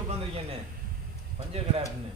உட்காந்துருக்கேன்னு puncture கடை அப்படின்னு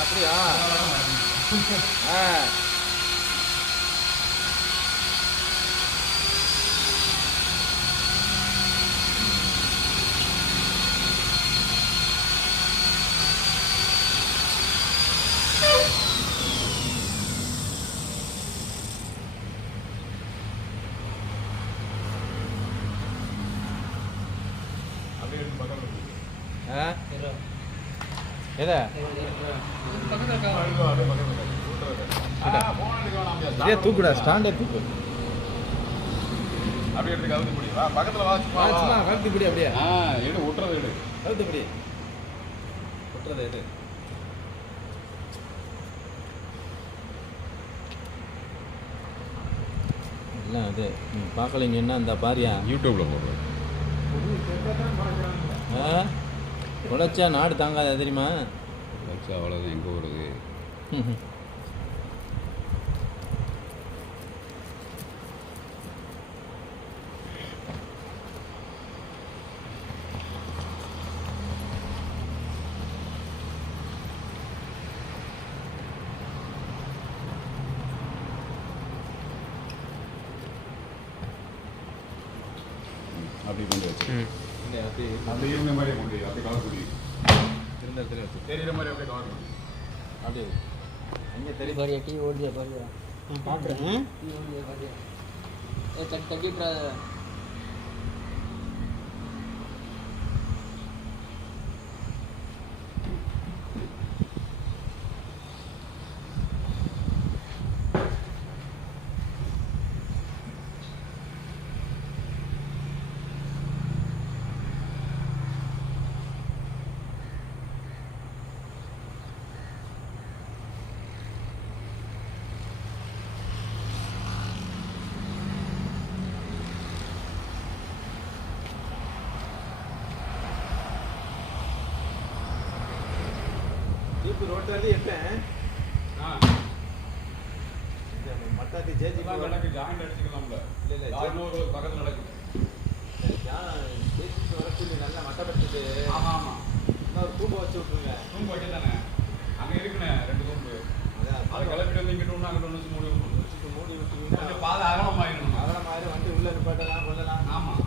அப்படியா? ஆ எதை இதே தூக்குடா, ஸ்டாண்டே தூக்கு. அப்படியே எடுத்து கவுத்து பிடி. வா பக்கத்துல வா, சும்மா சும்மா கழுத்து பிடி. அப்படியே எடு, ஒட்டுறது எடு. கழுத்து பிடி, ஒட்டுறதை எடு. இல்லை அது நீ பார்க்கலைங்கன்னா இந்த பாரியா யூடியூப்ல போடுறேன். உழைச்சா நாடு தாங்காத தெரியுமா? வச்சா அவ்வளோதான், எங்கே வருது? அப்படி கொண்டு வச்சு அப்படி இருந்த மாதிரி கொண்டு அப்படி கவர் பண்ணி இருந்த இடத்துல வச்சு தெரியுற மாதிரி அப்படியே கவர் பண்ணி அப்படியே அங்கே தெரிய பாரியா டீ ஓடியா பாரியா பார்க்குறேன். டீ ஓடியா பாரியா ஏ தட்டிடுறா ஜீப்பு ரோட்டில் வந்து எட்டேன். மட்டாத்தி ஜேஜி நடக்கு ஜாயிண்ட் அடிச்சுக்கலாம்ல. இல்லை இல்லை இன்னொரு பக்கத்தில் நடக்குது. ஜேஜி வரச்சு நல்லா மட்டப்பட்டுட்டு ஆமாம் ஆமாம், இன்னொரு தூம்ப வச்சு விட்ருங்க. ரூம் போயிட்டே தானே அங்கே இருக்குண்ணே 2 ரூம்பு. அதான் அதை கிளப்பிட்டு வந்து இங்கிட்ட ஒன்று அங்கிட்ட ஒன்று மூடி விட்டுருணும். மூடி விட்டுருங்கன்னா கொஞ்சம் பாதை அகலமாயிடணும். அகலமாயிரம் வண்டி உள்ள நிப்பாட்டலாம் கொள்ளலாம். ஆமாம்,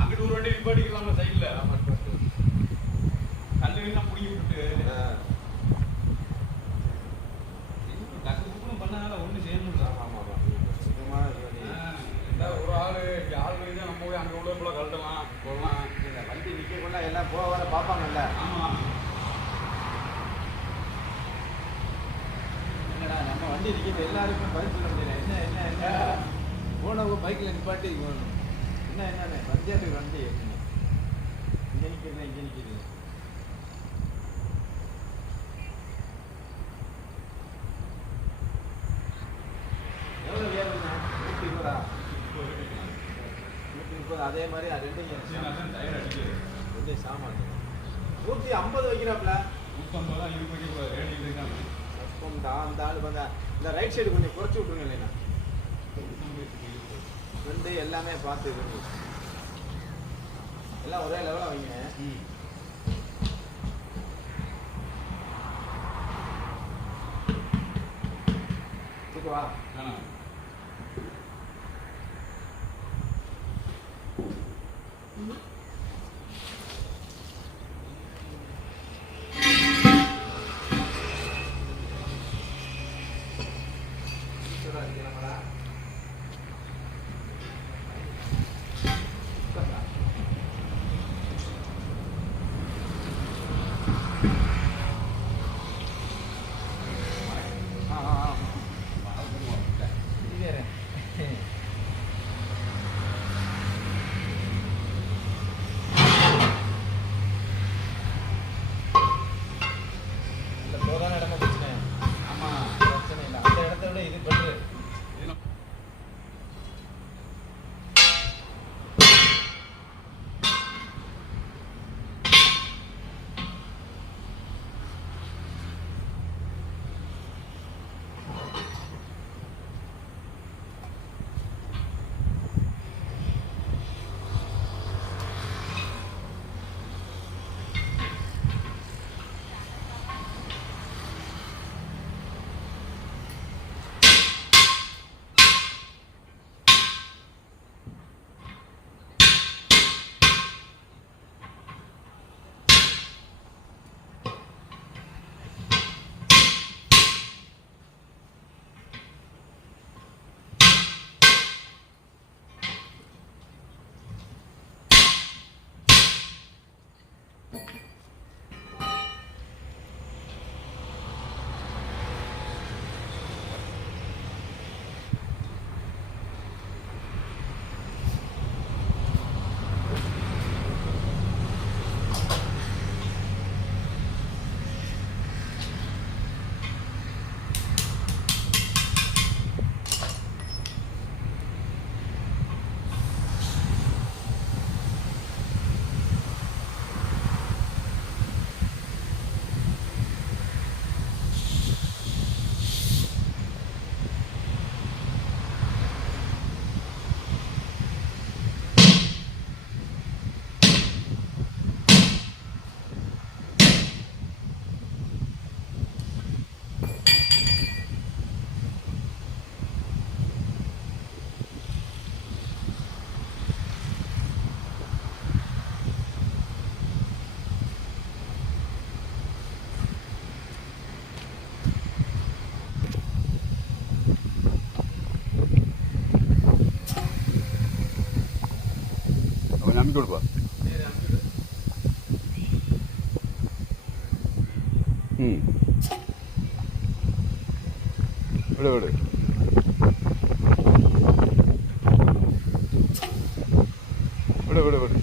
அங்கிட்டு ஒரு வண்டி நிப்பாட்டிக்கலாம்ல சைடில். கல்லு வேணா பிடிங்கி விட்டுட்டு டக்கு டக்குன்னு பண்ணனால ஒன்றும் செய்ய முடியல. ஒரு ஆள் தான் நம்ம போய் அங்கே உள்ள போல கழட்டலாம் போகலாம். வண்டி நிற்கக்குள்ள எல்லாம் போக வர பார்ப்பாங்கல்ல. ஆமாம், என்னடா நம்ம வண்டி நிற்கிறது எல்லாருக்கும் பதில் சொல்ல முடியல. என்ன என்ன என்ன போனவங்க பைக்கில் நிப்பாட்டி என்ன என்னன்னு பஞ்சாயத்து வண்டி இங்கே நிற்கிறது இங்கே நிற்கிறது. எவ்வளோ வேறுண்ணா? 120. 130. அதே மாதிரி ரெண்டு டயர் அடிக்குது. ரெண்டு சாமான் 150 வைக்கிறாப்ல. 150 தான் இது வைக்க ரேடி இருக்காங்க. அந்த ஆளு வந்தா இந்த ரைட் சைடு கொஞ்சம் குறைச்சி விட்ருங்க. இல்லைண்ணா ரெண்டு எல்லாமே பார்த்து இருக்கு. எல்லாம் ஒரே லெவலாக வைங்க. வா அனுப்பி விடுப்பா. ம் விடு விடு. விடு விடு விடு.